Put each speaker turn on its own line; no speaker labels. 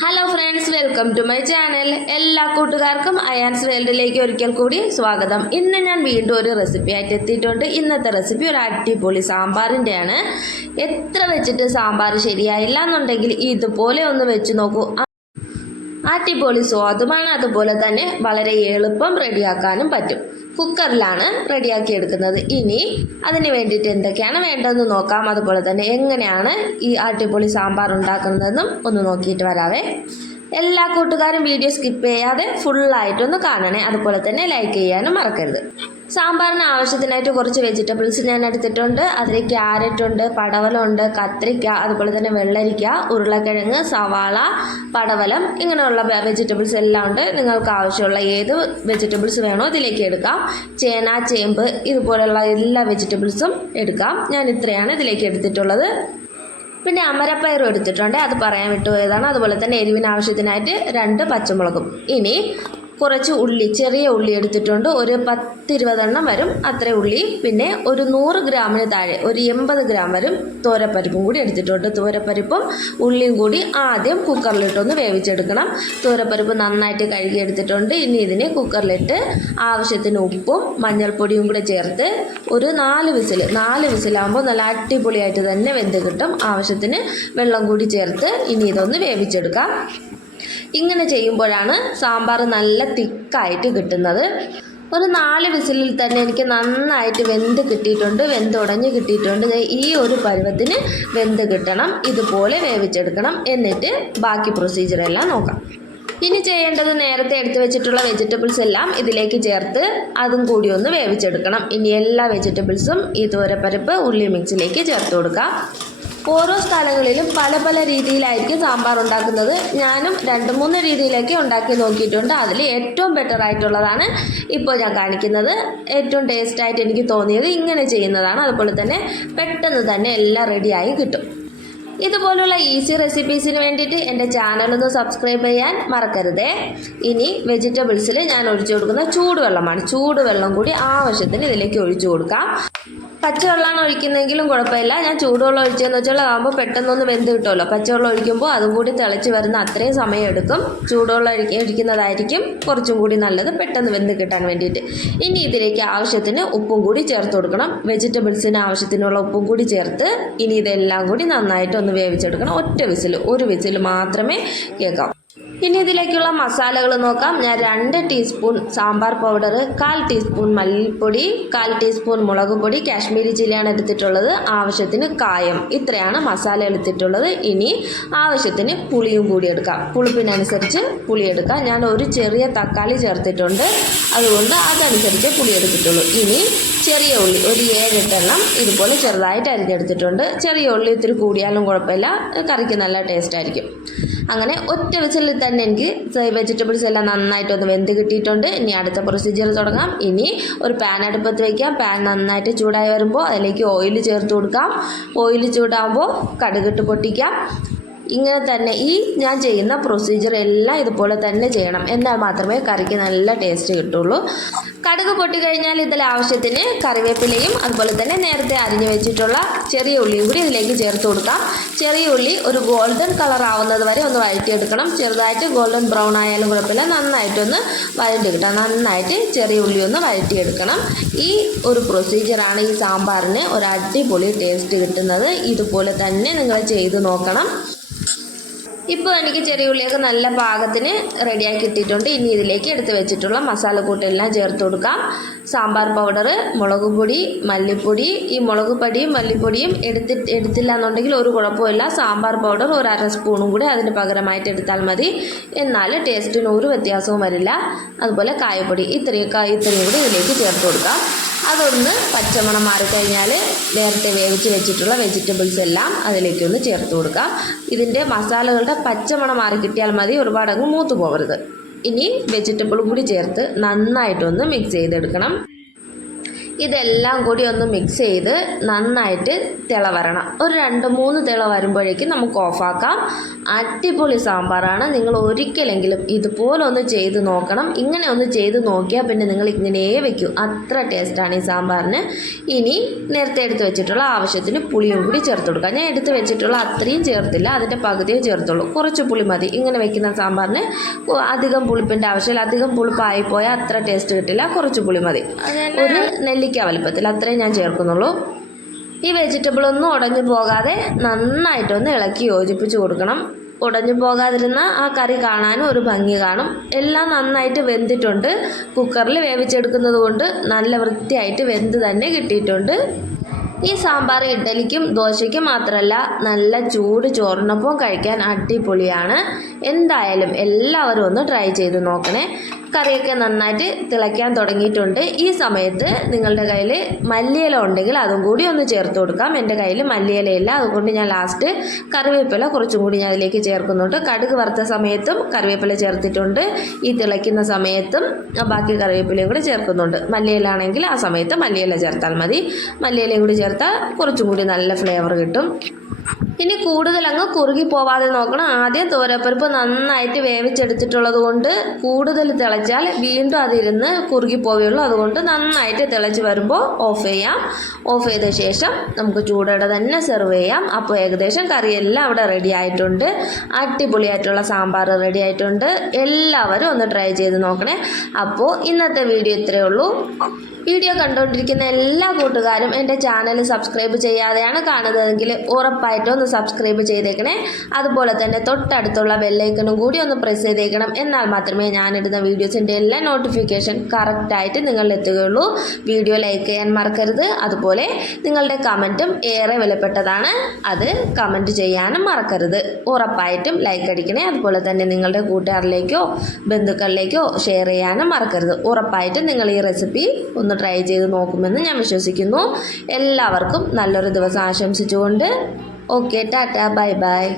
Hello friends welcome to my channel എല്ലാ കൂട്ടുകാർക്കും അയാൻസ് വേൾഡിലേക്ക് ഒരിക്കൽ കൂടി സ്വാഗതം. ഇന്ന് ഞാൻ വീണ്ടും ഒരു റെസിപ്പി ആയിട്ട് എത്തിയിട്ടുണ്ട്. ഇന്നത്തെ റെസിപ്പി ഒരു അടിപൊളി സാമ്പാറിന്റെയാണ് എത്ര വെച്ചിട്ട് സാമ്പാർ ശരിയായില്ല എന്നുണ്ടെങ്കിൽ ഇതുപോലെ ഒന്ന് വെച്ച് നോക്കൂ. അടിപൊളി സ്വാദുമാണ്. അതുപോലെ തന്നെ വളരെ എളുപ്പം റെഡിയാക്കാനും പറ്റും. കുക്കറിലാണ് റെഡിയാക്കി എടുക്കുന്നത്. ഇനി അതിന് വേണ്ടിയിട്ട് എന്തൊക്കെയാണ് വേണ്ടതെന്ന് നോക്കാം. അതുപോലെ തന്നെ എങ്ങനെയാണ് ഈ അടിപൊളി സാമ്പാർ ഉണ്ടാക്കുന്നതെന്നും ഒന്ന് നോക്കിയിട്ട് വരാവേ. എല്ലാ കൂട്ടുകാരും വീഡിയോ സ്കിപ്പ് ചെയ്യാതെ ഫുള്ളായിട്ടൊന്ന് കാണണേ. അതുപോലെ തന്നെ ലൈക്ക് ചെയ്യാനും മറക്കരുത്. സാമ്പാറിന് ആവശ്യത്തിനായിട്ട് കുറച്ച് വെജിറ്റബിൾസ് ഞാൻ എടുത്തിട്ടുണ്ട്. അതിൽ ക്യാരറ്റ് ഉണ്ട് പടവലമുണ്ട് കത്രിക്ക അതുപോലെ തന്നെ വെള്ളരിക്ക ഉരുളക്കിഴങ്ങ് സവാള പടവലം ഇങ്ങനെയുള്ള വെജിറ്റബിൾസ് എല്ലാം ഉണ്ട്. നിങ്ങൾക്ക് ആവശ്യമുള്ള ഏത് വെജിറ്റബിൾസ് വേണോ ഇതിലേക്ക് എടുക്കാം. ചേന ചേമ്പ് ഇതുപോലെയുള്ള എല്ലാ വെജിറ്റബിൾസും എടുക്കാം. ഞാൻ ഇത്രയാണ് ഇതിലേക്ക് എടുത്തിട്ടുള്ളത്. പിന്നെ അമരപ്പയറും എടുത്തിട്ടുണ്ട്. അത് പറയാൻ വിട്ടുപോയതാണ് അതുപോലെ തന്നെ എരിവിന് ആവശ്യത്തിനായിട്ട് രണ്ട് പച്ചമുളകും. ഇനി കുറച്ച് ഉള്ളി ചെറിയ ഉള്ളി എടുത്തിട്ടുണ്ട്. ഒരു പത്തിരുപതെണ്ണം വരും അത്ര ഉള്ളി. പിന്നെ ഒരു നൂറ് ഗ്രാമിന് താഴെ ഒരു എൺപത് ഗ്രാം വരും തോരപ്പരിപ്പും കൂടി എടുത്തിട്ടുണ്ട്. തോരപ്പരിപ്പും ഉള്ളിയും കൂടി ആദ്യം കുക്കറിലിട്ടൊന്ന് വേവിച്ചെടുക്കണം. തോരപ്പരിപ്പ് നന്നായിട്ട് കഴുകി എടുത്തിട്ടുണ്ട്. ഇനി ഇതിനെ കുക്കറിലിട്ട് ആവശ്യത്തിന് ഉപ്പും മഞ്ഞൾപ്പൊടിയും കൂടെ ചേർത്ത് ഒരു നാല് വിസിൽ നാല് വിസിലാകുമ്പോൾ നല്ല അടിപൊളിയായിട്ട് തന്നെ വെന്ത് കിട്ടും. ആവശ്യത്തിന് വെള്ളം കൂടി ചേർത്ത് ഇനി ഇതൊന്ന് വേവിച്ചെടുക്കാം. ഇങ്ങനെ ചെയ്യുമ്പോഴാണ് സാമ്പാർ നല്ല തിക്കായിട്ട് കിട്ടുന്നത്. ഒരു നാല് വിസിലിൽ തന്നെ എനിക്ക് നന്നായിട്ട് വെന്ത് കിട്ടിയിട്ടുണ്ട് വെന്ത് വെന്തുടഞ്ഞ് കിട്ടിയിട്ടുണ്ട്. ഈ ഒരു പരുവത്തിന് വെന്ത് കിട്ടണം ഇതുപോലെ വേവിച്ചെടുക്കണം. എന്നിട്ട് ബാക്കി പ്രൊസീജിയറെല്ലാം നോക്കാം. ഇനി ചെയ്യേണ്ടത് നേരത്തെ എടുത്തു വെച്ചിട്ടുള്ള വെജിറ്റബിൾസ് എല്ലാം ഇതിലേക്ക് ചേർത്ത് അതും കൂടി ഒന്ന് വേവിച്ചെടുക്കണം. ഇനി എല്ലാ വെജിറ്റബിൾസും ഈ തോരപ്പരിപ്പ് ഉള്ളി മിക്സിലേക്ക് ചേർത്ത് കൊടുക്കാം. ഓരോ സ്ഥലങ്ങളിലും പല പല രീതിയിലായിരിക്കും സാമ്പാർ ഉണ്ടാക്കുന്നത്. ഞാനും രണ്ട് മൂന്ന് രീതിയിലൊക്കെ ഉണ്ടാക്കി നോക്കിയിട്ടുണ്ട്. അതിൽ ഏറ്റവും ബെറ്റർ ആയിട്ടുള്ളതാണ് ഇപ്പോൾ ഞാൻ കാണിക്കുന്നത്. ഏറ്റവും ടേസ്റ്റായിട്ട് എനിക്ക് തോന്നിയത് ഇങ്ങനെ ചെയ്യുന്നതാണ്. അതുപോലെ തന്നെ പെട്ടെന്ന് തന്നെ എല്ലാം റെഡിയായി കിട്ടും. ഇതുപോലുള്ള ഈസി റെസിപ്പീസിന് വേണ്ടിയിട്ട് എന്റെ ചാനലൊന്ന് സബ്സ്ക്രൈബ് ചെയ്യാൻ മറക്കരുതേ. ഇനി വെജിറ്റബിൾസിൽ ഞാൻ ഒഴിച്ചു കൊടുക്കുന്ന ചൂടുവെള്ളമാണ്. ചൂടുവെള്ളം കൂടി ആവശ്യത്തിന് ഇതിലേക്ക് ഒഴിച്ചു കൊടുക്കാം. പച്ചവെള്ളമാണ് ഒഴിക്കുന്നതെങ്കിലും കുഴപ്പമില്ല. ഞാൻ ചൂടുവെള്ളം ഒഴിച്ചതെന്ന് വെച്ചാൽ ആകുമ്പോൾ പെട്ടെന്നൊന്ന് വെന്ത് കിട്ടുമല്ലോ. പച്ചവെള്ളം ഒഴിക്കുമ്പോൾ അതും കൂടി തിളച്ച് വരുന്ന അത്രയും സമയം എടുക്കും ചൂടുവെള്ളം ഒഴിക്ക- ഒഴിക്കുന്നതായിരിക്കും കുറച്ചും കൂടി നല്ലത് പെട്ടെന്ന് വെന്ത് കിട്ടാൻ വേണ്ടിയിട്ട്. ഇനി ഇതിലേക്ക് ആവശ്യത്തിന് ഉപ്പും കൂടി ചേർത്ത് കൊടുക്കണം. വെജിറ്റബിൾസിന് ആവശ്യത്തിനുള്ള ഉപ്പും കൂടി ചേർത്ത് ഇനി ഇതെല്ലാം കൂടി നന്നായിട്ട് ഒന്ന് വേവിച്ചെടുക്കണം. ഒറ്റ വിസിൽ ഒരു വിസിൽ മാത്രമേ കേൾക്കാം ഇനി ഇതിലേക്കുള്ള മസാലകൾ നോക്കാം. ഞാൻ രണ്ട് ടീസ്പൂൺ സാമ്പാർ പൗഡർ കാൽ ടീസ്പൂൺ മല്ലിപ്പൊടി കാൽ ടീസ്പൂൺ മുളക് പൊടി കാശ്മീരി ചില്ലിയാണ് എടുത്തിട്ടുള്ളത്. ആവശ്യത്തിന് കായം. ഇത്രയാണ് മസാല എടുത്തിട്ടുള്ളത്. ഇനി ആവശ്യത്തിന് പുളിയും കൂടി എടുക്കാം. പുളിപ്പിനനുസരിച്ച് പുളി എടുക്കാം. ഞാൻ ഒരു ചെറിയ തക്കാളി ചേർത്തിട്ടുണ്ട്. അതുകൊണ്ട് അതനുസരിച്ച് പുളി എടുത്തിട്ടുള്ളൂ. ഇനി ചെറിയ ഉള്ളി ഒരു ഏഴെട്ടെണ്ണം ഇതുപോലെ ചെറുതായിട്ട് അരിഞ്ഞെടുത്തിട്ടുണ്ട്. ചെറിയ ഉള്ളി ഇത്തിരി കൂടിയാലും കുഴപ്പമില്ല. കറിക്ക് നല്ല ടേസ്റ്റ് ആയിരിക്കും. അങ്ങനെ ഒറ്റ വിസലിൽ തന്നെ എനിക്ക് വെജിറ്റബിൾസ് എല്ലാം നന്നായിട്ടൊന്ന് വെന്ത് കിട്ടിയിട്ടുണ്ട്. ഇനി അടുത്ത പ്രൊസീജിയർ തുടങ്ങാം. ഇനി ഒരു പാൻ അടുപ്പത്ത് വയ്ക്കാം പാൻ നന്നായിട്ട് ചൂടായി വരുമ്പോൾ അതിലേക്ക് ഓയിൽ ചേർത്ത് കൊടുക്കാം. ഓയിൽ ചൂടാകുമ്പോൾ കടുകിട്ട് പൊട്ടിക്കാം. ഇങ്ങനെ തന്നെ ഈ ഞാൻ ചെയ്യുന്ന പ്രൊസീജിയർ എല്ലാം ഇതുപോലെ തന്നെ ചെയ്യണം. എന്നാൽ മാത്രമേ കറിക്ക് നല്ല ടേസ്റ്റ് കിട്ടുള്ളൂ. കടുക് പൊട്ടിക്കഴിഞ്ഞാൽ ഇതിൽ ആവശ്യത്തിന് കറിവേപ്പിലയും അതുപോലെ തന്നെ നേരത്തെ അരിഞ്ഞു വെച്ചിട്ടുള്ള ചെറിയ ഉള്ളിയും കൂടി ഇതിലേക്ക് ചേർത്ത് കൊടുക്കാം. ചെറിയ ഉള്ളി ഒരു ഗോൾഡൻ കളർ ആവുന്നത് വരെ ഒന്ന് വഴറ്റിയെടുക്കണം. ചെറുതായിട്ട് ഗോൾഡൻ ബ്രൗൺ ആയാലും കുഴപ്പമില്ല. നന്നായിട്ടൊന്ന് വഴറ്റി കിട്ടാം. നന്നായിട്ട് ചെറിയ ഉള്ളി ഒന്ന് വഴറ്റിയെടുക്കണം. ഈ ഒരു പ്രൊസീജിയറാണ് ഈ സാമ്പാറിന് ഒരു അടിപൊളി ടേസ്റ്റ് കിട്ടുന്നത്. ഇതുപോലെ തന്നെ നിങ്ങൾ ചെയ്ത് നോക്കണം. ഇപ്പോൾ എനിക്ക് ചെറിയ ഉള്ളിയൊക്കെ നല്ല പാകത്തിന് റെഡിയാക്കി ഇട്ടിട്ടുണ്ട്. ഇനി ഇതിലേക്ക് എടുത്ത് വെച്ചിട്ടുള്ള മസാല മസാലക്കൂട്ടെല്ലാം ചേർത്ത് കൊടുക്കാം. സാമ്പാർ പൗഡർ മുളക് പൊടി മല്ലിപ്പൊടി. ഈ മുളക് പൊടിയും മല്ലിപ്പൊടിയും എടുത്തി എടുത്തില്ല എന്നുണ്ടെങ്കിൽ ഒരു കുഴപ്പമില്ല. സാമ്പാർ പൗഡർ ഒരു അര സ്പൂണും കൂടി അതിന് പകരമായിട്ട് എടുത്താൽ മതി. എന്നാൽ ടേസ്റ്റിന് ഒരു വ്യത്യാസവും വരില്ല. അതുപോലെ കായപ്പൊടി ഇത്രയൊക്കെ ഇത്രയും കൂടി ഇതിലേക്ക് ചേർത്ത് കൊടുക്കാം. അതൊന്ന് പച്ചമണം മാറിക്കഴിഞ്ഞാൽ നേരത്തെ വേവിച്ച് വെച്ചിട്ടുള്ള വെജിറ്റബിൾസ് എല്ലാം അതിലേക്ക് ഒന്ന് ചേർത്ത് കൊടുക്കാം ഇതിന്റെ മസാലകളുടെ പച്ചമണം മാറി കിട്ടിയാൽ മതി ഒരുപാടങ്ങ് മൂത്ത് പോകരുത് ഇനി വെജിറ്റബിളും കൂടി ചേർത്ത് നന്നായിട്ടൊന്ന് മിക്സ് ചെയ്തെടുക്കണം. ഇതെല്ലാം കൂടി ഒന്ന് മിക്സ് ചെയ്ത് നന്നായിട്ട് തിള വരണം ഒരു രണ്ട് മൂന്ന് തിള വരുമ്പോഴേക്കും നമുക്ക് ഓഫാക്കാം അടിപൊളി സാമ്പാറാണ്. നിങ്ങൾ ഒരിക്കലെങ്കിലും ഇതുപോലെ ഒന്ന് ചെയ്ത് നോക്കണം. ഇങ്ങനെ ഒന്ന് ചെയ്ത് നോക്കിയാൽ പിന്നെ നിങ്ങൾ ഇങ്ങനെ വെക്കും. അത്ര ടേസ്റ്റാണ് ഈ സാമ്പാറിന്. ഇനി നേരത്തെ എടുത്ത് വെച്ചിട്ടുള്ള ആവശ്യത്തിന് പുളിയും കൂടി ചേർത്ത് കൊടുക്കുക ഞാൻ എടുത്ത് വെച്ചിട്ടുള്ള അത്രയും ചേർത്തില്ല. അതിന്റെ പകുതിയേ ചേർത്തുള്ളൂ. കുറച്ച് പുളി മതി. ഇങ്ങനെ വെക്കുന്ന സാമ്പാറിന് അധികം പുളിപ്പിന്റെ ആവശ്യമില്ല. അധികം പുളിപ്പായി പോയാൽ അത്ര ടേസ്റ്റ് കിട്ടില്ല. കുറച്ച് പുളി മതി. ഒരു നെല്ലിക്ക വലുപ്പത്തിൽ അത്രയും ഞാൻ ചേർക്കുന്നുള്ളൂ. ഈ വെജിറ്റബിൾ ഒന്നും ഉടഞ്ഞു പോകാതെ നന്നായിട്ടൊന്ന് ഇളക്കി യോജിപ്പിച്ച് കൊടുക്കണം. ഉടഞ്ഞു പോകാതിരുന്ന ആ കറി കാണാനും ഒരു ഭംഗി കാണും. എല്ലാം നന്നായിട്ട് വെന്തിട്ടുണ്ട്. കുക്കറിൽ വേവിച്ചെടുക്കുന്നത് കൊണ്ട് നല്ല വൃത്തിയായിട്ട് വെന്ത് തന്നെ കിട്ടിയിട്ടുണ്ട്. ഈ സാമ്പാർ ഇഡ്ഡലിക്കും ദോശയ്ക്കും മാത്രമല്ല നല്ല ചൂട് ചോറിനൊപ്പം കഴിക്കാൻ അടിപൊളിയാണ്. എന്തായാലും എല്ലാവരും ഒന്ന് ട്രൈ ചെയ്ത് നോക്കണേ. കറിയൊക്കെ നന്നായിട്ട് തിളയ്ക്കാൻ തുടങ്ങിയിട്ടുണ്ട്. ഈ സമയത്ത് നിങ്ങളുടെ കയ്യിൽ മല്ലിയില ഉണ്ടെങ്കിൽ അതും കൂടി ഒന്ന് ചേർത്ത് കൊടുക്കാം. എന്റെ കയ്യിൽ മല്ലിയിലയില്ല അതുകൊണ്ട് ഞാൻ ലാസ്റ്റ് കറിവേപ്പില കുറച്ചും കൂടി ഞാൻ അതിലേക്ക് ചേർക്കുന്നുണ്ട്. കടുക് വറുത്ത സമയത്തും കറിവേപ്പില ചേർത്തിട്ടുണ്ട്. ഈ തിളയ്ക്കുന്ന സമയത്തും ബാക്കി കറിവേപ്പിലയും കൂടി ചേർക്കുന്നുണ്ട്. മല്ലിയില ആണെങ്കിൽ ആ സമയത്ത് മല്ലിയില ചേർത്താൽ മതി. മല്ലിയിലയും കൂടി ചേർത്താൽ കുറച്ചും കൂടി നല്ല ഫ്ലേവർ കിട്ടും. ഇനി കൂടുതൽ അങ്ങ് കുറുകി പോവാതെ നോക്കണം. ആദ്യം തോരപ്പരിപ്പ് നന്നായിട്ട് വേവിച്ചെടുത്തിട്ടുള്ളത് കൊണ്ട് കൂടുതൽ തിളച്ചാൽ വീണ്ടും അതിരുന്ന് കുറുകി പോവുകയുള്ളൂ. അതുകൊണ്ട് നന്നായിട്ട് തിളച്ച് വരുമ്പോൾ ഓഫ് ചെയ്യാം. ഓഫ് ചെയ്ത ശേഷം നമുക്ക് ചൂടോടെ തന്നെ സെർവ് ചെയ്യാം. അപ്പോൾ ഏകദേശം കറിയെല്ലാം അവിടെ റെഡി ആയിട്ടുണ്ട്. അടിപൊളിയായിട്ടുള്ള സാമ്പാർ റെഡി ആയിട്ടുണ്ട്. എല്ലാവരും ഒന്ന് ട്രൈ ചെയ്ത് നോക്കണേ. അപ്പോൾ ഇന്നത്തെ വീഡിയോ ഇത്രയേ ഉള്ളൂ. വീഡിയോ കണ്ടുകൊണ്ടിരിക്കുന്ന എല്ലാ കൂട്ടുകാരും എന്റെ ചാനൽ സബ്സ്ക്രൈബ് ചെയ്യാതെയാണ് കാണുന്നതെങ്കിൽ ഉറപ്പായിട്ടും ഒന്ന് സബ്സ്ക്രൈബ് ചെയ്തേക്കണേ. അതുപോലെ തന്നെ തൊട്ടടുത്തുള്ള ബെല്ലൈക്കണും കൂടി ഒന്ന് പ്രസ് ചെയ്തേക്കണം. എന്നാൽ മാത്രമേ ഞാനിടുന്ന വീഡിയോസിന്റെ എല്ലാ നോട്ടിഫിക്കേഷൻ കറക്റ്റായിട്ട് നിങ്ങൾ എത്തുകയുള്ളൂ. വീഡിയോ ലൈക്ക് ചെയ്യാൻ മറക്കരുത്. അതുപോലെ നിങ്ങളുടെ കമന്റും ഏറെ വിലപ്പെട്ടതാണ്. അത് കമന്റ് ചെയ്യാനും മറക്കരുത്. ഉറപ്പായിട്ടും ലൈക്ക് അടിക്കണേ. അതുപോലെ തന്നെ നിങ്ങളുടെ കൂട്ടുകാരിലേക്കോ ബന്ധുക്കളിലേക്കോ ഷെയർ ചെയ്യാനും മറക്കരുത്. ഉറപ്പായിട്ടും നിങ്ങൾ ഈ റെസിപ്പി ഒന്ന് ട്രൈ ചെയ്ത് നോക്കുമെന്ന് ഞാൻ വിശ്വസിക്കുന്നു. എല്ലാവർക്കും നല്ലൊരു ദിവസം ആശംസിച്ചുകൊണ്ട് ઓકે ટાટા બાય બાય